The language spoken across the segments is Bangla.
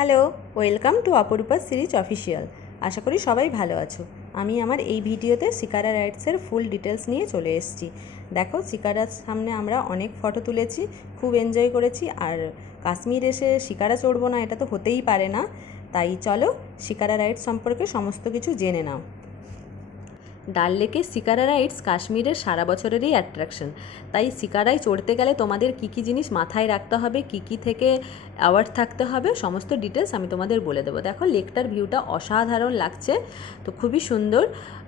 হ্যালো, ওয়েলকাম টু অপরূপা সিরিজ অফিসিয়াল। আশা করি সবাই ভালো আছো। আমি আমার এই ভিডিওতে শিকারা রাইডসের ফুল ডিটেলস নিয়ে চলে এসেছি। দেখো, শিকারার সামনে আমরা অনেক ফটো তুলেছি, খুব এনজয় করেছি। আর কাশ্মীর এসে শিকারা চড়বো না, এটা তো হতেই পারে না। তাই চলো শিকারা রাইডস সম্পর্কে সমস্ত কিছু জেনে নাও। ডাল লেকের শিকারা রাইডস কাশ্মীরের সারা বছরেরই অ্যাট্রাকশন। তাই শিকারায় চড়তে গেলে তোমাদের কী কী জিনিস মাথায় রাখতে হবে, কী থেকে অ্যাওয়ার্ড থাকতে হবে, সমস্ত ডিটেলস আমি তোমাদের বলে দেবো। দেখো, লেকটার ভিউটা অসাধারণ লাগছে, তো খুবই সুন্দর।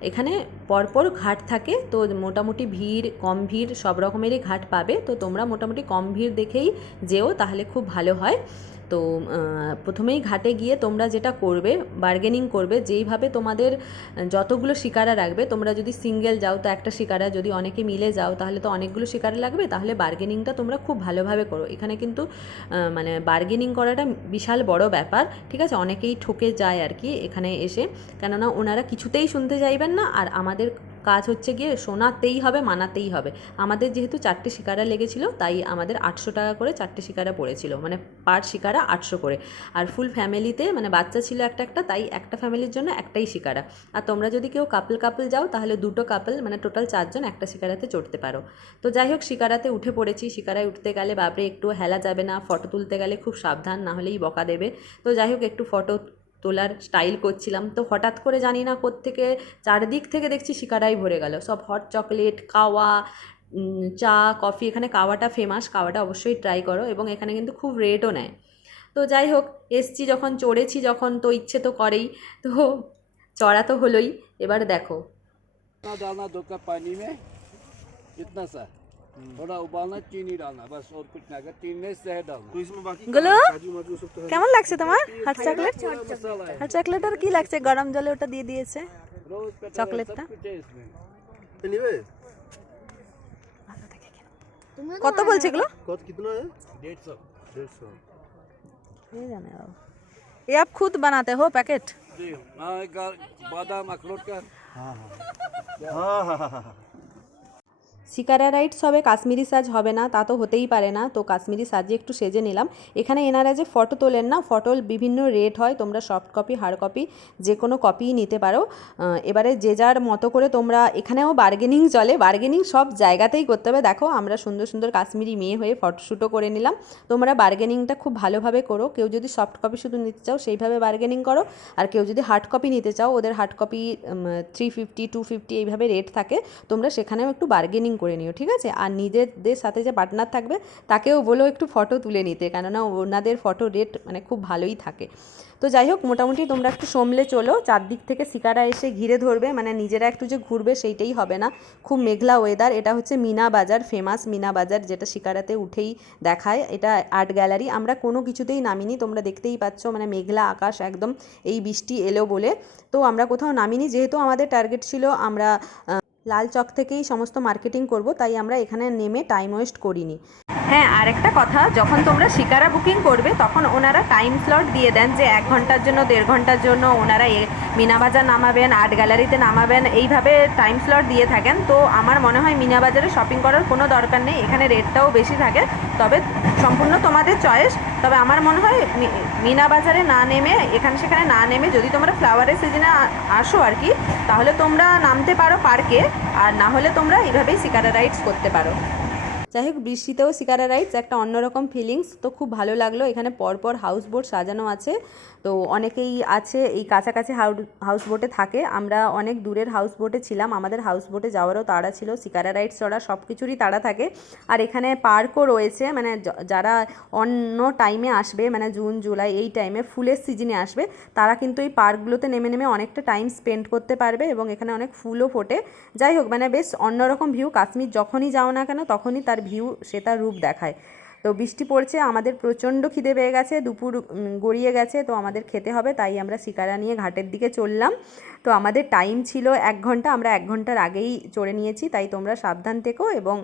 এখানে পরপর ঘাট থাকে, তো মোটামুটি ভিড় কম ভিড় সব রকমেরই ঘাট পাবে। তো তোমরা মোটামুটি কম ভিড় দেখেই যেও, তাহলে খুব ভালো হয়। তো প্রথমেই ঘাটে গিয়ে তোমরা যেটা করবে, বার্গেনিং করবে। যেইভাবে তোমাদের যতগুলো শিকারা রাখবে, তোমরা যদি সিঙ্গেল যাও তো একটা শিকারা, যদি অনেকে মিলে যাও তাহলে তো অনেকগুলো শিকারা লাগবে। তাহলে বার্গেনিংটা তোমরা খুব ভালোভাবে করো। এখানে কিন্তু মানে বার্গেনিং করাটা বিশাল বড় ব্যাপার, ঠিক আছে? অনেকেই ঠকে যায় আর কি এখানে এসে, কেননা ওনারা কিছুতেই শুনতে চাইবেন না। আর আমাদের কাজ হচ্ছে গিয়ে শোনাতেই হবে, মানাতেই হবে। আমাদের যেহেতু 4টে শিকারা লেগেছিল, তাই আমাদের 800 টাকা করে 4টে শিকারা পড়েছিল, মানে পার শিকারা 800 করে। আর ফুল ফ্যামিলিতে, মানে বাচ্চা ছিল একটা, তাই একটা ফ্যামিলির জন্য একটাই শিকারা। আর তোমরা যদি কেউ কাপল যাও তাহলে 2টো কাপল, মানে টোটাল 4জন একটা শিকারাতে চড়তে পারো। তো যাই হোক, শিকারাতে উঠে পড়েছি। শিকারায় উঠতে গেলে বাপরে একটু হেলা যাবে না, ফটো তুলতে গেলে খুব সাবধান, না হলেই বকা দেবে। তো যাই হোক, একটু ফটো তোলার স্টাইল করছিলাম, তো হঠাৎ করে জানি না কোত্থেকে চারদিক থেকে দেখছি শিকারাই ভরে গেল। সব হট চকলেট, কাওয়া, চা, কফি। এখানে কাওয়াটা ফেমাস, কাওয়াটা অবশ্যই ট্রাই করো, এবং এখানে কিন্তু খুব রেটও নেয়। তো যাই হোক, এসছি যখন, চড়েছি যখন, তো ইচ্ছে তো করেই, তো চড়া তো হলোই। এবার দেখো, डालना 2 कप पानी में, इतना सा थोड़ा उबालना, चीनी डालना, बस और कुछ ना। अगर चीनी नहीं, शहद डालना। तो इसमें बाकी গুলো काजू माजू सब तो है। কেমন লাগছে তোমার? হট চকলেট, पूरा मसाला है, হট চকলেট। আর কি লাগছে? গরম জলে ওটা দিয়ে দিয়েছে रोज पेटल है, চকলেটটা। सब कुछ है इसमें। एनीवे কত বলছে এগুলো? कॉस्ट कितना है? 150। 150। ये जाने दो। ये आप खुद बनाते हो पैकेट? जी हाँ, बादाम अखरोट का। हाँ हाँ हाँ हाँ हाँ। শিকারা রাইডস হবে, কাশ্মীরি সাজ হবে না তা তো হতেই পারে না। তো কাশ্মীরি সাজে একটু সেজে নিলাম। এখানে এনারা যে ফটো তোলেন না, ফটোর বিভিন্ন রেট হয়। তোমরা সফট কপি, হার্ড কপি যে কোনো কপিই নিতে পারো। এবারে যে যার মতো করে তোমরা, এখানেও বার্গেনিং চলে। বার্গেনিং সব জায়গাতেই করতে হবে। দেখো, আমরা সুন্দর সুন্দর কাশ্মীরি মেয়ে হয়ে ফটোশ্যুটও করে নিলাম। তোমরা বার্গেনিংটা খুব ভালোভাবে করো। কেউ যদি সফট কপি শুধু নিতে চাও সেইভাবে বার্গেনিং করো, আর কেউ যদি হার্ড কপি নিতে চাও, ওদের হার্ড কপি 350, 250 এইভাবে রেট থাকে। তোমরা সেখানেও একটু বার্গেনিং করে নিও, ঠিক আছে? আর নিজেদের সাথে যে পার্টনার থাকবে তাকেও বলো একটু ফটো তুলে নিতে, কেননা ওনাদের ফটো রেট মানে খুব ভালোই থাকে। তো যাই হোক, মোটামুটি তোমরা একটু সামলে চলো। চারদিক থেকে শিকারা এসে ঘিরে ধরবে, মানে নিজেরা একটু যে ঘুরবে সেইটাই হবে না। খুব মেঘলা ওয়েদার। এটা হচ্ছে মিনা বাজার, ফেমাস মিনা বাজার, যেটা শিকারাতে উঠেই দেখায়। এটা আর্ট গ্যালারি। আমরা কোনো কিছুতেই নামিনি, তোমরা দেখতেই পাচ্ছ, মানে মেঘলা আকাশ একদম, এই বৃষ্টি এলো বলে। তো আমরা কোথাও নামিনি, যেহেতু আমাদের টার্গেট ছিল আমরা লাল চক থেকেই সমস্ত মার্কেটিং করব, তাই আমরা এখানে নেমে টাইম ওয়েস্ট করিনি। হ্যাঁ, আর একটা কথা, যখন তোমরা শিকারা বুকিং করবে তখন ওনারা টাইম স্লট দিয়ে দেন যে 1 ঘন্টার জন্য, 1.5 ঘন্টার জন্য ওনারা মিনাবাজার নামাবেন, আর্ট গ্যালারিতে নামাবেন, এইভাবে টাইম স্লট দিয়ে থাকেন। তো আমার মনে হয় মিনাবাজারে শপিং করার কোনো দরকার নেই। এখানে রেটটাও বেশি থাকে, তবে সম্পূর্ণ তোমাদের চয়েস। তবে আমার মনে হয় মিনাবাজারে না নেমে, এখানে সেখানে না নেমে, যদি তোমরা ফ্লাওয়ারের সিজনে আসো আর কি, তাহলে তোমরা নামতে পারো পার্কে, আর না হলে তোমরা এইভাবেই শিকারা রাইডস করতে পারো। যাই হোক, বৃষ্টিতেও শিকারা রাইডস একটা অন্যরকম ফিলিংস। তো খুব ভালো লাগলো। এখানে পরপর হাউস বোট সাজানো আছে। তো অনেকেই আছে এই কাছাকাছি হাউস বোটে থাকে। আমরা অনেক দূরের হাউস বোটে ছিলাম। আমাদের হাউস বোটে যাওয়ারও তাড়া ছিল, শিকারা রাইডস চড়া সব কিছুরই তাড়া থাকে। আর এখানে পার্কও রয়েছে, মানে যারা অন্য টাইমে আসবে, মানে জুন জুলাই এই টাইমে ফুলের সিজনে আসবে, তারা কিন্তু এই পার্কগুলোতে নেমে নেমে অনেকটা টাইম স্পেন্ড করতে পারবে, এবং এখানে অনেক ফুলও ফোটে। যাই হোক, মানে বেশ অন্যরকম ভিউ। কাশ্মীর যখনই যাও না কেন তখনই তার ভিউ, সে তার রূপ দেখায়। তো বৃষ্টি পড়ছে, আমাদের প্রচণ্ড খিদে পেয়ে গেছে, দুপুর গড়িয়ে গেছে, তো আমাদের খেতে হবে। তাই আমরা শিকারা নিয়ে ঘাটের দিকে চললাম। তো আমাদের টাইম ছিল 1 ঘন্টা, আমরা 1 ঘন্টার আগেই চড়ে নিয়েছি। তাই তোমরা সাবধান থেকো, এবং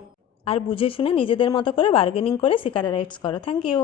আর বুঝে শুনে নিজেদের মতো করে বার্গেনিং করে শিকারা রাইডস করো। Thank you.